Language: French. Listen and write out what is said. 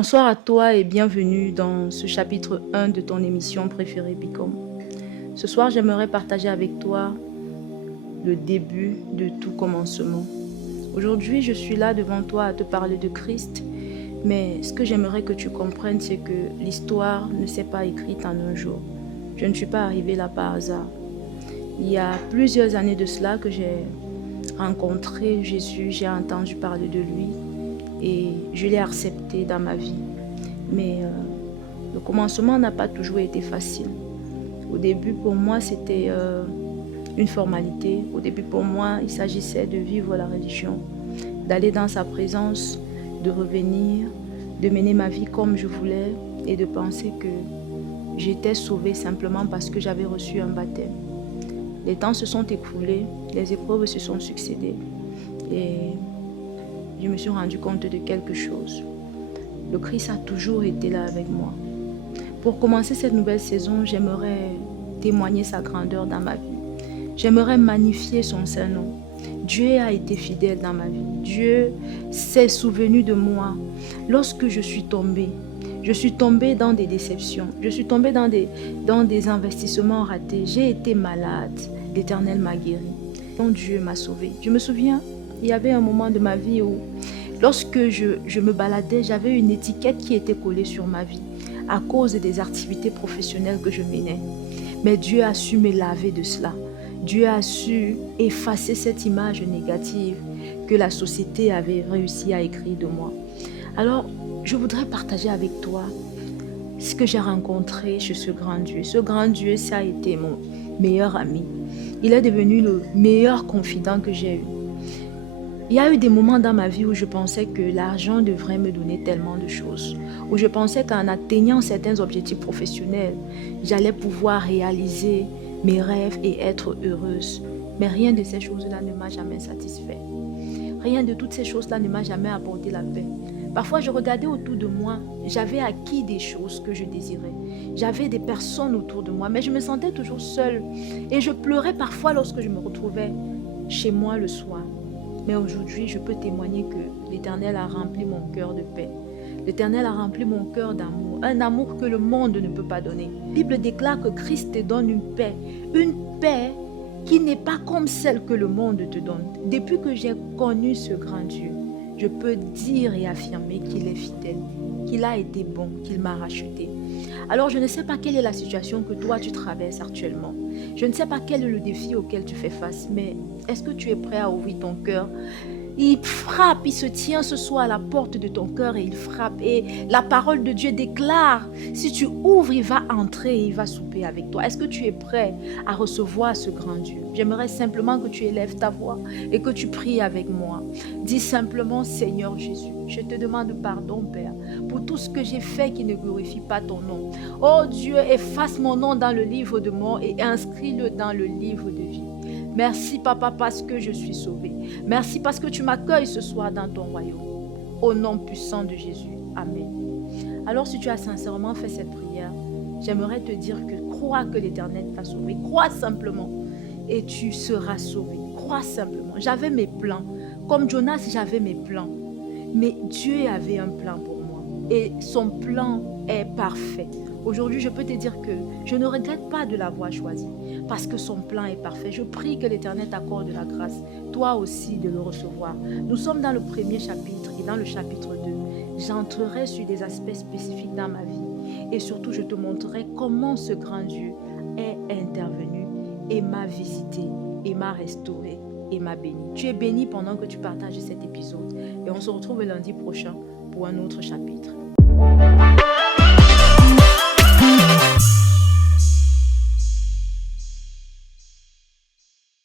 Bonsoir à toi et bienvenue dans ce chapitre 1 de ton émission préférée Bicom. Ce soir, j'aimerais partager avec toi le début de tout commencement. Aujourd'hui, je suis là devant toi à te parler de Christ, mais ce que j'aimerais que tu comprennes, c'est que l'histoire ne s'est pas écrite en un jour. Je ne suis pas arrivée là par hasard. Il y a plusieurs années de cela que j'ai rencontré Jésus, j'ai entendu parler de lui et je l'ai accepté dans ma vie. Mais le commencement n'a pas toujours été facile. Au début, pour moi, c'était une formalité. Au début, pour moi, il s'agissait de vivre la religion, d'aller dans sa présence, de revenir, de mener ma vie comme je voulais et de penser que j'étais sauvée simplement parce que j'avais reçu un baptême. Les temps se sont écoulés, les épreuves se sont succédées et je me suis rendu compte de quelque chose. Le Christ a toujours été là avec moi. Pour commencer cette nouvelle saison, j'aimerais témoigner sa grandeur dans ma vie. J'aimerais magnifier son Saint-Nom. Dieu a été fidèle dans ma vie. Dieu s'est souvenu de moi lorsque je suis tombée. Je suis tombée dans des déceptions. Je suis tombée dans des investissements ratés. J'ai été malade. L'Éternel m'a guérie. Donc Dieu m'a sauvée. Je me souviens, il y avait un moment de ma vie où, lorsque je me baladais, j'avais une étiquette qui était collée sur ma vie à cause des activités professionnelles que je menais. Mais Dieu a su me laver de cela. Dieu a su effacer cette image négative que la société avait réussi à écrire de moi. Alors, je voudrais partager avec toi ce que j'ai rencontré chez ce grand Dieu. Ce grand Dieu, ça a été mon meilleur ami. Il est devenu le meilleur confident que j'ai eu. Il y a eu des moments dans ma vie où je pensais que l'argent devrait me donner tellement de choses, où je pensais qu'en atteignant certains objectifs professionnels, j'allais pouvoir réaliser mes rêves et être heureuse. Mais rien de ces choses-là ne m'a jamais satisfait. Rien de toutes ces choses-là ne m'a jamais apporté la paix. Parfois, je regardais autour de moi, j'avais acquis des choses que je désirais. J'avais des personnes autour de moi, mais je me sentais toujours seule. Et je pleurais parfois lorsque je me retrouvais chez moi le soir. Mais aujourd'hui, je peux témoigner que l'Éternel a rempli mon cœur de paix. L'Éternel a rempli mon cœur d'amour, un amour que le monde ne peut pas donner. La Bible déclare que Christ te donne une paix qui n'est pas comme celle que le monde te donne. Depuis que j'ai connu ce grand Dieu, je peux dire et affirmer qu'il est fidèle, qu'il a été bon, qu'il m'a racheté. Alors je ne sais pas quelle est la situation que toi tu traverses actuellement. Je ne sais pas quel est le défi auquel tu fais face, mais est-ce que tu es prêt à ouvrir ton cœur? Il frappe, il se tient ce soir à la porte de ton cœur et il frappe. Et la parole de Dieu déclare, si tu ouvres, il va entrer et il va souper avec toi. Est-ce que tu es prêt à recevoir ce grand Dieu? J'aimerais simplement que tu élèves ta voix et que tu pries avec moi. Dis simplement, Seigneur Jésus, je te demande pardon, Père, pour tout ce que j'ai fait qui ne glorifie pas ton nom. Oh Dieu, efface mon nom dans le livre de mort et inscris-le dans le livre de vie. Merci, Papa, parce que je suis sauvée. Merci parce que tu m'accueilles ce soir dans ton royaume. Au nom puissant de Jésus. Amen. Alors, si tu as sincèrement fait cette prière, j'aimerais te dire que crois que l'Éternel t'a sauvé. Crois simplement et tu seras sauvé. Crois simplement. J'avais mes plans. Comme Jonas, j'avais mes plans. Mais Dieu avait un plan pour moi. Et son plan est parfait. Aujourd'hui, je peux te dire que je ne regrette pas de l'avoir choisi parce que son plan est parfait. Je prie que l'Éternel t'accorde de la grâce, toi aussi, de le recevoir. Nous sommes dans le premier chapitre et dans le chapitre 2, j'entrerai sur des aspects spécifiques dans ma vie et surtout, je te montrerai comment ce grand Dieu est intervenu et m'a visité et m'a restauré et m'a béni. Tu es béni pendant que tu partages cet épisode et on se retrouve lundi prochain pour un autre chapitre.